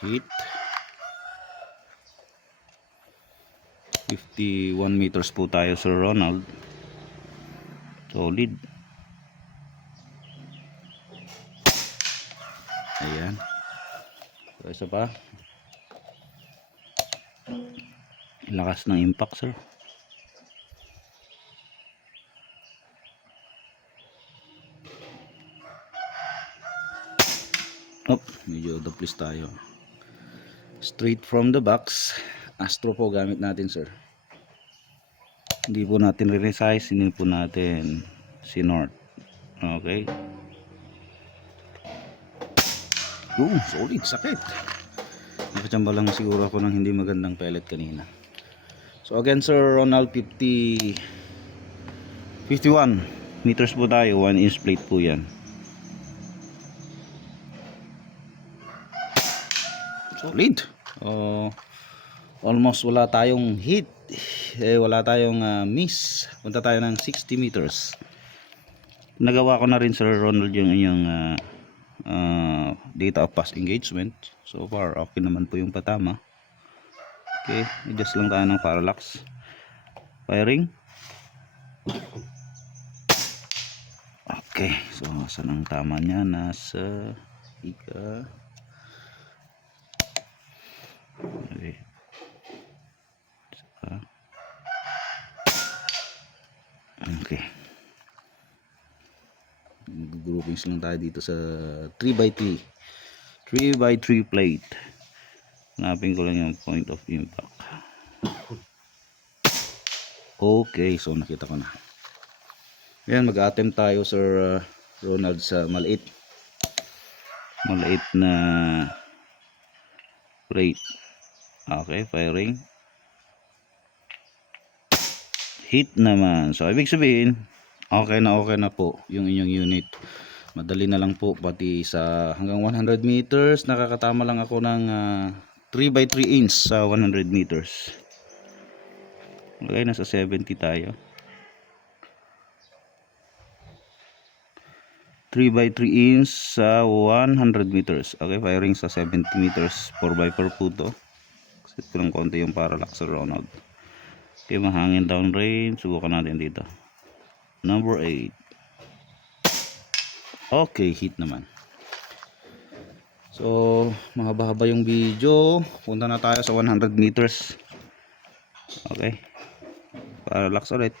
Hit 51 meters po tayo, Sir Ronald. Solid. Ayan. So, isa pa. Lakas ng impact, sir. Medyo duplis tayo. Straight from the box. Astro po gamit natin, sir. Hindi po natin re-resize, hindi po natin sinort. Okay. Solid, sakit. Nakachamba lang siguro ako ng hindi magandang pellet kanina. So again, Sir Ronald, 51 meters po tayo. 1 inch plate po yan. Solid. Almost wala tayong hit, wala tayong miss. Punta tayo ng 60 meters. Nagawa ko na rin, Sir Ronald, yung inyong data of past engagement. So far okay naman po yung patama. Okay, adjust lang tayo ng parallax. Firing. Okay, so saan ang tama niya? Nasa ika. Okay. Okay. Groupings lang tayo dito sa 3x3 plate. Hanapin ko lang yung point of impact. Okay, so nakita ko na. Ayan, mag-attempt tayo, Sir Ronald, sa maliit na plate. Okay, firing. Hit naman. So ibig sabihin okay na po yung inyong unit. Madali na lang po, pati sa hanggang 100 meters nakakatama lang ako ng 3x3 inch sa 100 meters. Okay, nasa 70 tayo. 3x3 inch sa 100 meters. Okay, firing sa 70 meters. 4x4 po to. Set ko lang konti yung parallax, Sir Ronald. Okay, mahangin downrange. Subukan natin dito. Number 8. Okay, hit naman. So mahaba-haba yung video. Punta na tayo sa 100 meters. Okay, parallax ulit.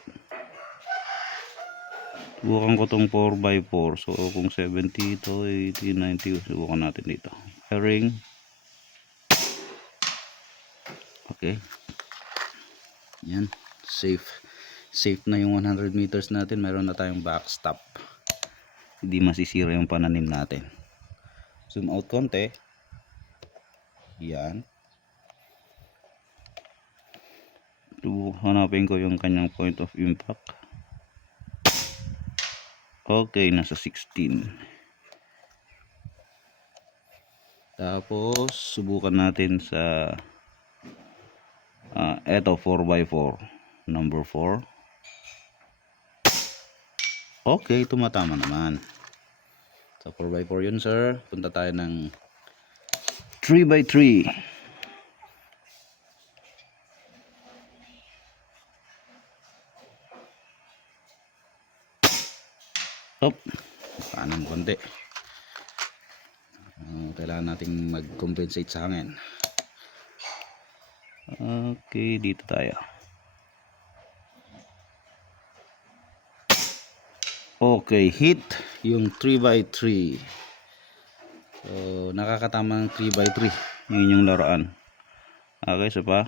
Subukan ko tong 4x4. So kung 70 to 80, 90, subukan natin dito. Firing. Okay, yan, safe na yung 100 meters natin. Meron na tayong backstop, hindi masisira yung pananim natin. Zoom out konti. Yan, hanapin ko yung kanyang point of impact. Okay, nasa 16. Tapos subukan natin sa eto 4x4, number 4. Okay, tumatama naman. Sa 4x4 yun, sir. Punta tayo ng 3x3. Kanan konti. Kailangan nating mag-compensate sa hangin. Okay, dito tayo. Okay, hit yung 3x3. So nakakatama ng 3x3 yung inyong laruan. Okay, so pa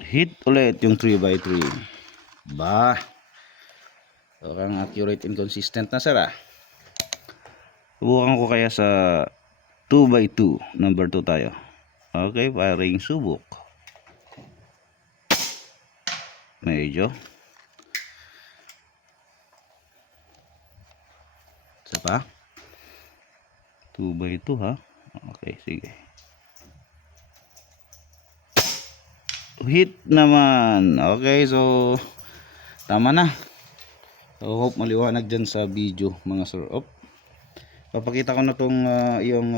hit ulit yung 3x3. Ba, okay, accurate and consistent na, sir. Subukan ko kaya sa 2x2, number 2 tayo. Okay, firing, subok. Medyo. Isa pa. 2x2 ha. Okay, sige. Hit naman. Okay, so tama na. So hope maliwanag dyan sa video, mga sir. Papakita ko na tong iyong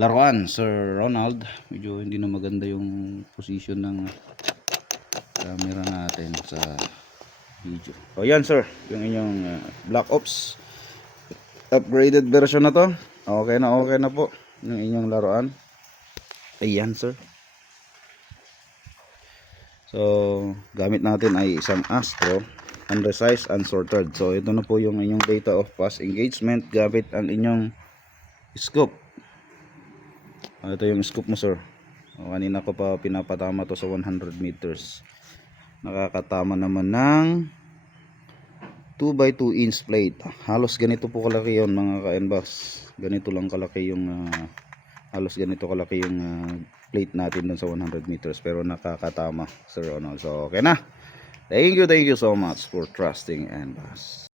laruan, Sir Ronald. Medyo hindi na maganda yung position ng camera natin sa video. So yan sir, yung inyong Black Ops upgraded version na to. Okay na po yung inyong laruan. Ayan sir. So gamit natin ay isang Astro unresized, unsorted. So ito na po yung inyong data of past engagement gamit ang inyong scope. Ito yung scope mo sir. Kanina ko pa pinapatama to sa 100 meters. Nakakatama naman ng 2x2 inch plate. Halos ganito po kalaki yon mga ka-NBAX. Ganito lang kalaki yung halos ganito kalaki yung plate natin dun sa 100 meters, pero nakakatama Sir Ronald. So okay na. Thank you so much for trusting NBAX.